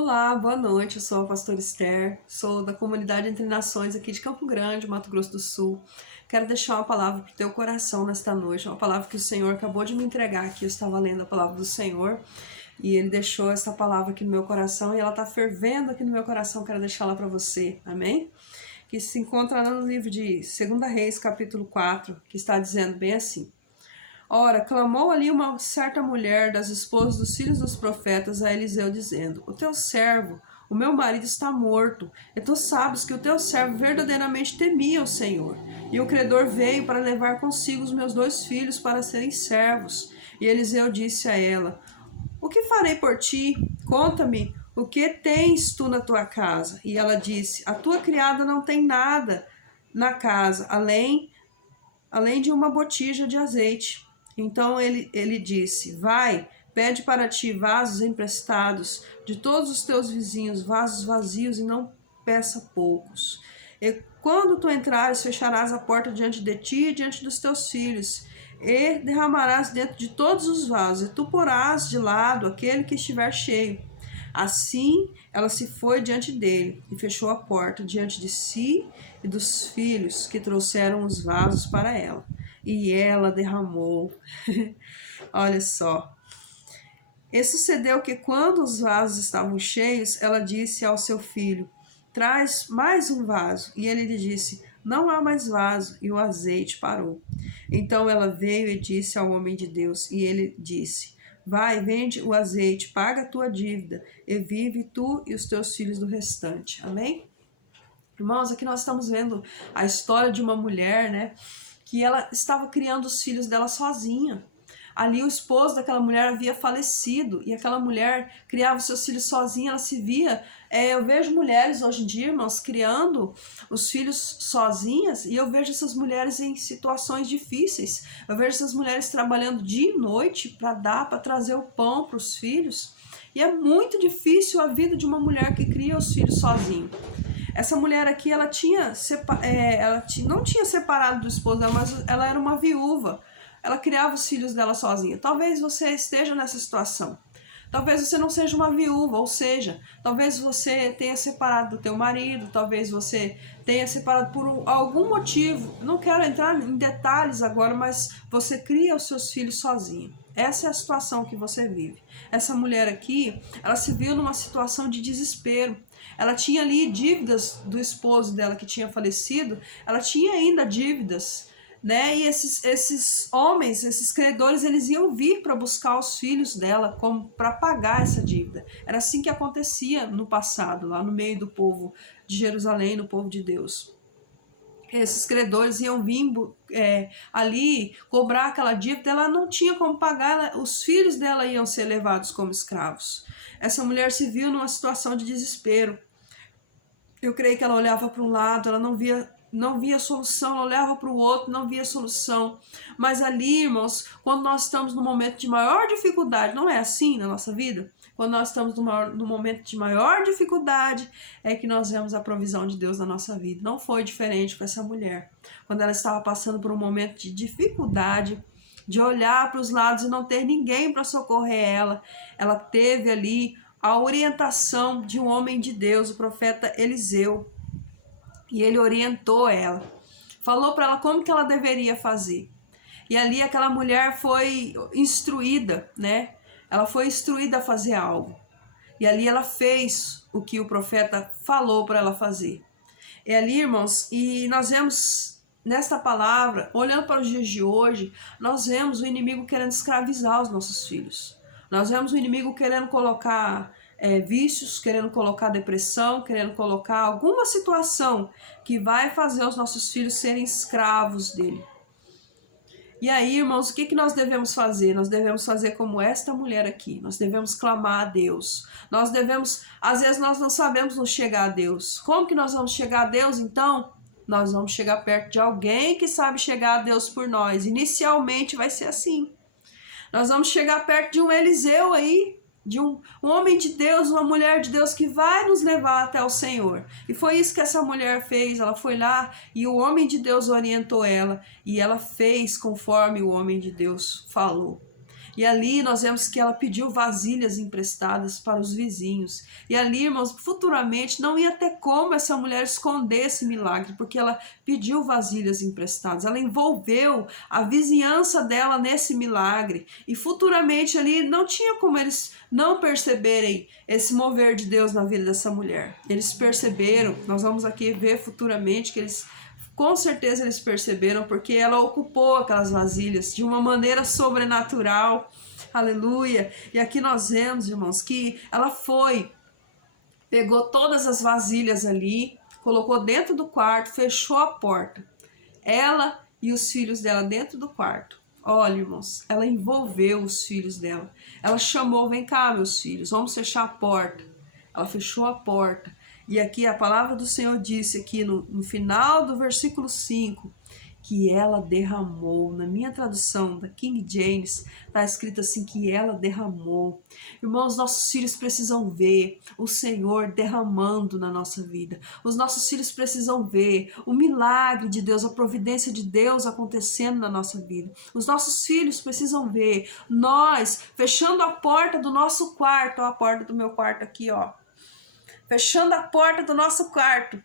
Olá, boa noite. Eu sou a pastora Esther, sou da comunidade Entre Nações aqui de Campo Grande, Mato Grosso do Sul. Quero deixar uma palavra para o teu coração nesta noite, uma palavra que o Senhor acabou de me entregar aqui. Eu estava lendo a palavra do Senhor e Ele deixou essa palavra aqui no meu coração e ela está fervendo aqui no meu coração. Quero deixá-la para você, amém? Que se encontra lá no livro de 2 Reis, capítulo 4, que está dizendo bem assim: Ora, clamou ali uma certa mulher das esposas dos filhos dos profetas a Eliseu, dizendo: O teu servo, o meu marido, está morto, e tu sabes que o teu servo verdadeiramente temia o Senhor. E o credor veio para levar consigo os meus 2 filhos para serem servos. E Eliseu disse a ela: O que farei por ti? Conta-me, o que tens tu na tua casa? E ela disse: A tua criada não tem nada na casa, além de uma botija de azeite. Então ele disse: Vai, pede para ti vasos emprestados de todos os teus vizinhos, vasos vazios, e não peça poucos. E quando tu entrares, fecharás a porta diante de ti e diante dos teus filhos, e derramarás dentro de todos os vasos, e tu porás de lado aquele que estiver cheio. Assim ela se foi diante dele e fechou a porta diante de si e dos filhos que trouxeram os vasos para ela. E ela derramou. Olha só. E sucedeu que, quando os vasos estavam cheios, ela disse ao seu filho: Traz mais um vaso. E ele lhe disse: Não há mais vaso. E o azeite parou. Então ela veio e disse ao homem de Deus, e ele disse: Vai, vende o azeite, paga a tua dívida, e vive tu e os teus filhos do restante. Amém? Irmãos, aqui nós estamos vendo a história de uma mulher, né, que ela estava criando os filhos dela sozinha. Ali o esposo daquela mulher havia falecido e aquela mulher criava os seus filhos sozinha, ela se via. Eu vejo mulheres hoje em dia, irmãos, criando os filhos sozinhas, e eu vejo essas mulheres em situações difíceis. Eu vejo essas mulheres trabalhando dia e noite para trazer o pão para os filhos. E é muito difícil a vida de uma mulher que cria os filhos sozinha. Essa mulher aqui, não tinha separado do esposo dela, mas ela era uma viúva. Ela criava os filhos dela sozinha. Talvez você esteja nessa situação. Talvez você não seja uma viúva, ou seja, talvez você tenha separado do teu marido, talvez você tenha separado por algum motivo. Não quero entrar em detalhes agora, mas você cria os seus filhos sozinha. Essa é a situação que você vive. Essa mulher aqui, ela se viu numa situação de desespero. Ela tinha ali dívidas do esposo dela que tinha falecido, ela tinha ainda dívidas, né? E esses homens, esses credores, eles iam vir para buscar os filhos dela como para pagar essa dívida. Era assim que acontecia no passado, lá no meio do povo de Jerusalém, no povo de Deus. Esses credores iam vir ali cobrar aquela dívida, ela não tinha como pagar, os filhos dela iam ser levados como escravos. Essa mulher se viu numa situação de desespero. Eu creio que ela olhava para um lado, ela não via solução, ela olhava para o outro, não via solução. Mas ali, irmãos, quando nós estamos no momento de maior dificuldade, não é assim na nossa vida? Quando nós estamos no momento de maior dificuldade, é que nós vemos a provisão de Deus na nossa vida. Não foi diferente com essa mulher. Quando ela estava passando por um momento de dificuldade, de olhar para os lados e não ter ninguém para socorrer ela teve ali a orientação de um homem de Deus, o profeta Eliseu. E ele orientou ela, falou para ela como que ela deveria fazer. E ali aquela mulher foi instruída, né? Ela foi instruída a fazer algo. E ali ela fez o que o profeta falou para ela fazer. E ali, irmãos, e nós vemos nesta palavra, olhando para os dias de hoje, nós vemos o inimigo querendo escravizar os nossos filhos. Nós vemos o inimigo querendo colocar vícios, querendo colocar depressão, querendo colocar alguma situação que vai fazer os nossos filhos serem escravos dele. E aí, irmãos, o que nós devemos fazer? Nós devemos fazer como esta mulher aqui. Nós devemos clamar a Deus. Às vezes nós não sabemos nos chegar a Deus. Como que nós vamos chegar a Deus, então? Nós vamos chegar perto de alguém que sabe chegar a Deus por nós. Inicialmente vai ser assim. Nós vamos chegar perto de um Eliseu aí, de um homem de Deus, uma mulher de Deus que vai nos levar até o Senhor. E foi isso que essa mulher fez. Ela foi lá e o homem de Deus orientou ela, e ela fez conforme o homem de Deus falou. E ali nós vemos que ela pediu vasilhas emprestadas para os vizinhos. E ali, irmãos, futuramente não ia ter como essa mulher esconder esse milagre, porque ela pediu vasilhas emprestadas. Ela envolveu a vizinhança dela nesse milagre. E futuramente ali não tinha como eles não perceberem esse mover de Deus na vida dessa mulher. Eles perceberam, nós vamos aqui ver futuramente que eles, com certeza eles perceberam, porque ela ocupou aquelas vasilhas de uma maneira sobrenatural, aleluia. E aqui nós vemos, irmãos, que ela pegou todas as vasilhas ali, colocou dentro do quarto, fechou a porta, ela e os filhos dela dentro do quarto. Olha, irmãos, ela envolveu os filhos dela, ela chamou, vem cá meus filhos, vamos fechar a porta. Ela fechou a porta. E aqui a palavra do Senhor disse aqui no final do versículo 5, que ela derramou. Na minha tradução da King James está escrito assim, que ela derramou. Irmãos, nossos filhos precisam ver o Senhor derramando na nossa vida. Os nossos filhos precisam ver o milagre de Deus, a providência de Deus acontecendo na nossa vida. Os nossos filhos precisam ver nós fechando a porta do nosso quarto, ó, a porta do meu quarto aqui, ó. Fechando a porta do nosso quarto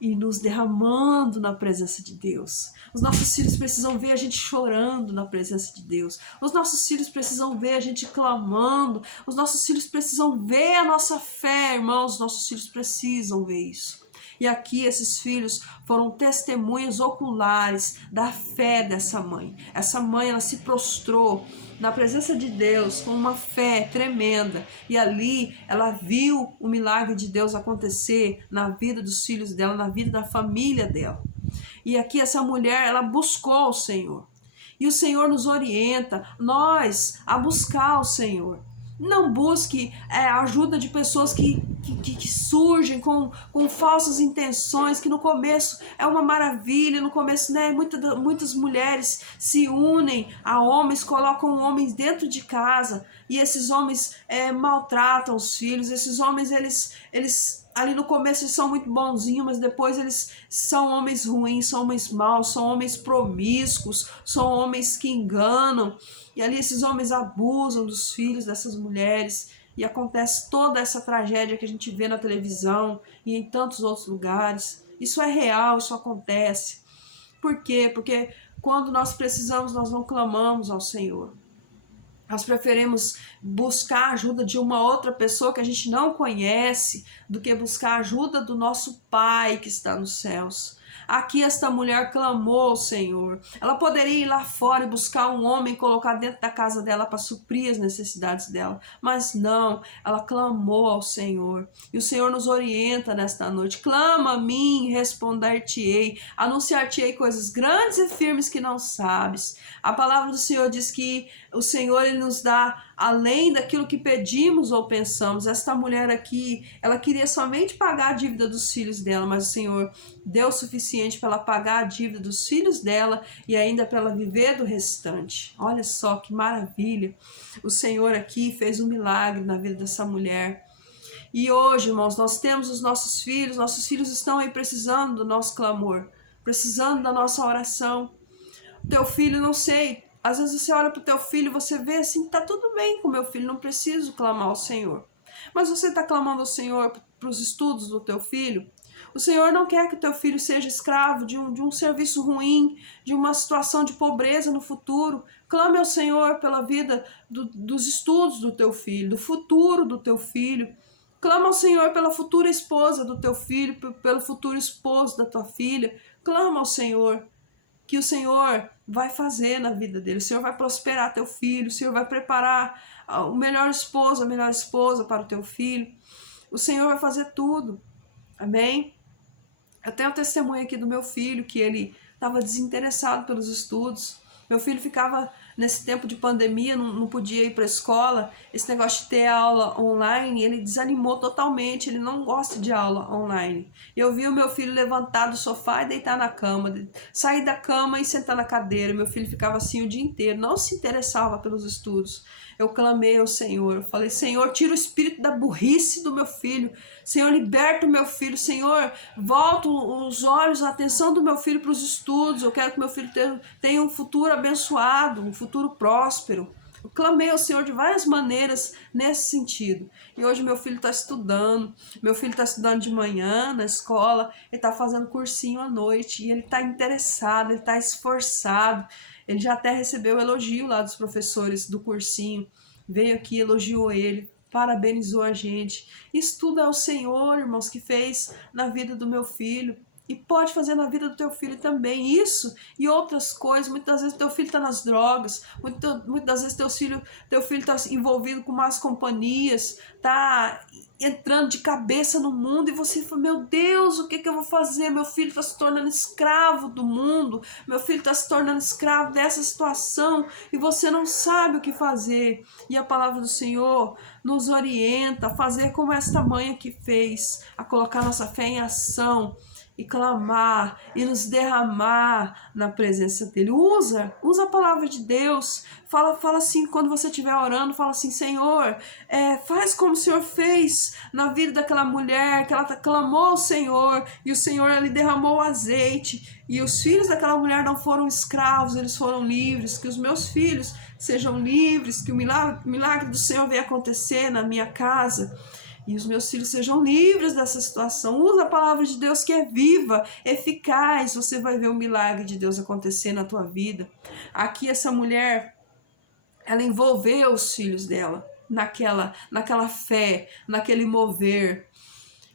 e nos derramando na presença de Deus. Os nossos filhos precisam ver a gente chorando na presença de Deus. Os nossos filhos precisam ver a gente clamando. Os nossos filhos precisam ver a nossa fé, irmãos. Os nossos filhos precisam ver isso. E aqui esses filhos foram testemunhas oculares da fé dessa mãe. Essa mãe, ela se prostrou na presença de Deus com uma fé tremenda. E ali ela viu o milagre de Deus acontecer na vida dos filhos dela, na vida da família dela. E aqui essa mulher, ela buscou o Senhor. E o Senhor nos orienta, nós, a buscar o Senhor. Não busque a ajuda de pessoas que surgem com falsas intenções, que no começo é uma maravilha, no começo, né, muitas mulheres se unem a homens, colocam homens dentro de casa, e esses homens maltratam os filhos. Esses homens, eles ali no começo eles são muito bonzinhos, mas depois eles são homens ruins, são homens maus, são homens promíscuos, são homens que enganam. E ali esses homens abusam dos filhos dessas mulheres. E acontece toda essa tragédia que a gente vê na televisão e em tantos outros lugares. Isso é real, isso acontece. Por quê? Porque quando nós precisamos, nós não clamamos ao Senhor. Nós preferimos buscar a ajuda de uma outra pessoa que a gente não conhece do que buscar a ajuda do nosso Pai que está nos céus. Aqui esta mulher clamou ao Senhor. Ela poderia ir lá fora e buscar um homem e colocar dentro da casa dela para suprir as necessidades dela. Mas não, ela clamou ao Senhor. E o Senhor nos orienta nesta noite. Clama a mim, responder-te-ei. Anunciar-te-ei coisas grandes e firmes que não sabes. A palavra do Senhor diz que o Senhor, Ele nos dá além daquilo que pedimos ou pensamos. Esta mulher aqui, ela queria somente pagar a dívida dos filhos dela, mas o Senhor deu o suficiente para ela pagar a dívida dos filhos dela e ainda para ela viver do restante. Olha só que maravilha. O Senhor aqui fez um milagre na vida dessa mulher. E hoje, irmãos, nós temos os nossos filhos estão aí precisando do nosso clamor, precisando da nossa oração. O teu filho, não sei, às vezes você olha para o teu filho e você vê assim, tá tudo bem com o meu filho, não preciso clamar ao Senhor. Mas você está clamando ao Senhor para os estudos do teu filho? O Senhor não quer que o teu filho seja escravo de um serviço ruim, de uma situação de pobreza no futuro. Clame ao Senhor pela vida dos estudos do teu filho, do futuro do teu filho. Clama ao Senhor pela futura esposa do teu filho, pelo futuro esposo da tua filha. Clama ao Senhor, que o Senhor vai fazer na vida dele. O Senhor vai prosperar teu filho, o Senhor vai preparar o melhor esposo, a melhor esposa para o teu filho. O Senhor vai fazer tudo. Amém? Eu tenho um testemunho aqui do meu filho, que ele estava desinteressado pelos estudos. Meu filho ficava, nesse tempo de pandemia, não podia ir para a escola. Esse negócio de ter aula online, ele desanimou totalmente, ele não gosta de aula online. Eu vi o meu filho levantar do sofá e deitar na cama, sair da cama e sentar na cadeira. Meu filho ficava assim o dia inteiro, não se interessava pelos estudos. Eu clamei ao Senhor, eu falei, Senhor, tira o espírito da burrice do meu filho. Senhor, liberta o meu filho. Senhor, volta os olhos, a atenção do meu filho para os estudos. Eu quero que meu filho tenha um futuro abençoado, um futuro próspero. Eu clamei ao Senhor de várias maneiras nesse sentido. E hoje meu filho está estudando. Meu filho está estudando de manhã na escola. Ele está fazendo cursinho à noite. E ele está interessado, ele está esforçado. Ele já até recebeu elogio lá dos professores do cursinho. Veio aqui, elogiou ele, parabenizou a gente. Isso tudo é o Senhor, irmãos, que fez na vida do meu filho. E pode fazer na vida do teu filho também. Isso e outras coisas. Muitas vezes teu filho está nas drogas. Muitas vezes teu filho está envolvido com más companhias. Está entrando de cabeça no mundo. E você fala, meu Deus, o que eu vou fazer? Meu filho está se tornando escravo do mundo. Meu filho está se tornando escravo dessa situação. E você não sabe o que fazer. E a palavra do Senhor nos orienta a fazer como esta mãe aqui fez. A colocar nossa fé em ação. E clamar, e nos derramar na presença dele. Usa a palavra de Deus. Fala assim, quando você estiver orando, fala assim, Senhor, faz como o Senhor fez na vida daquela mulher, que ela clamou ao Senhor, e o Senhor ele derramou o azeite, e os filhos daquela mulher não foram escravos, eles foram livres. Que os meus filhos sejam livres, que o milagre do Senhor venha acontecer na minha casa, e os meus filhos sejam livres dessa situação. Usa a palavra de Deus que é viva, eficaz. Você vai ver o milagre de Deus acontecer na tua vida. Aqui essa mulher, ela envolveu os filhos dela naquela fé, naquele mover.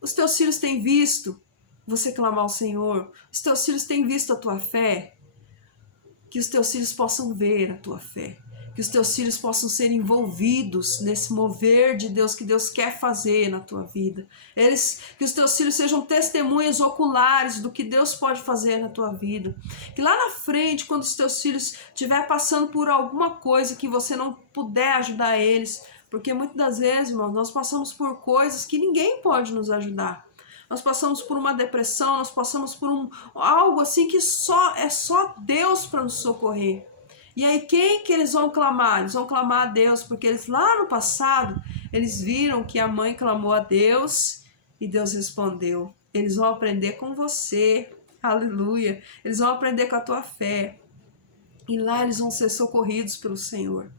Os teus filhos têm visto você clamar ao Senhor. Os teus filhos têm visto a tua fé. Que os teus filhos possam ver a tua fé. Que os teus filhos possam ser envolvidos nesse mover de Deus que Deus quer fazer na tua vida. Que os teus filhos sejam testemunhas oculares do que Deus pode fazer na tua vida. Que lá na frente, quando os teus filhos estiver passando por alguma coisa que você não puder ajudar eles, porque muitas das vezes, irmão, nós passamos por coisas que ninguém pode nos ajudar. Nós passamos por uma depressão, nós passamos por algo assim que é só Deus para nos socorrer. E aí quem que eles vão clamar? Eles vão clamar a Deus, porque eles lá no passado, eles viram que a mãe clamou a Deus e Deus respondeu. Eles vão aprender com você, aleluia. Eles vão aprender com a tua fé. E lá eles vão ser socorridos pelo Senhor.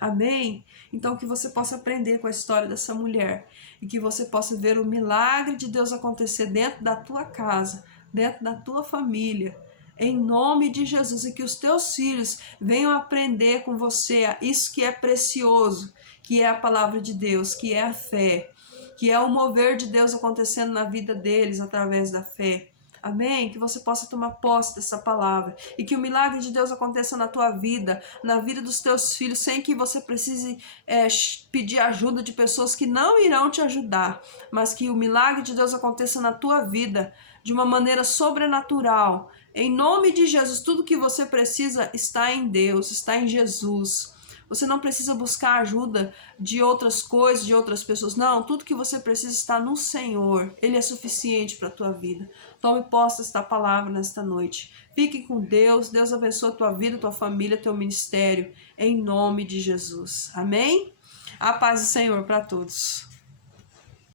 Amém? Então que você possa aprender com a história dessa mulher e que você possa ver o milagre de Deus acontecer dentro da tua casa, dentro da tua família, em nome de Jesus, e que os teus filhos venham aprender com você isso que é precioso, que é a palavra de Deus, que é a fé, que é o mover de Deus acontecendo na vida deles através da fé. Amém? Que você possa tomar posse dessa palavra e que o milagre de Deus aconteça na tua vida, na vida dos teus filhos, sem que você precise pedir ajuda de pessoas que não irão te ajudar, mas que o milagre de Deus aconteça na tua vida de uma maneira sobrenatural. Em nome de Jesus, tudo que você precisa está em Deus, está em Jesus. Você não precisa buscar ajuda de outras coisas, de outras pessoas. Não, tudo que você precisa está no Senhor. Ele é suficiente para a tua vida. Tome posse desta palavra nesta noite. Fique com Deus. Deus abençoe a tua vida, tua família, teu ministério. Em nome de Jesus. Amém? A paz do Senhor para todos.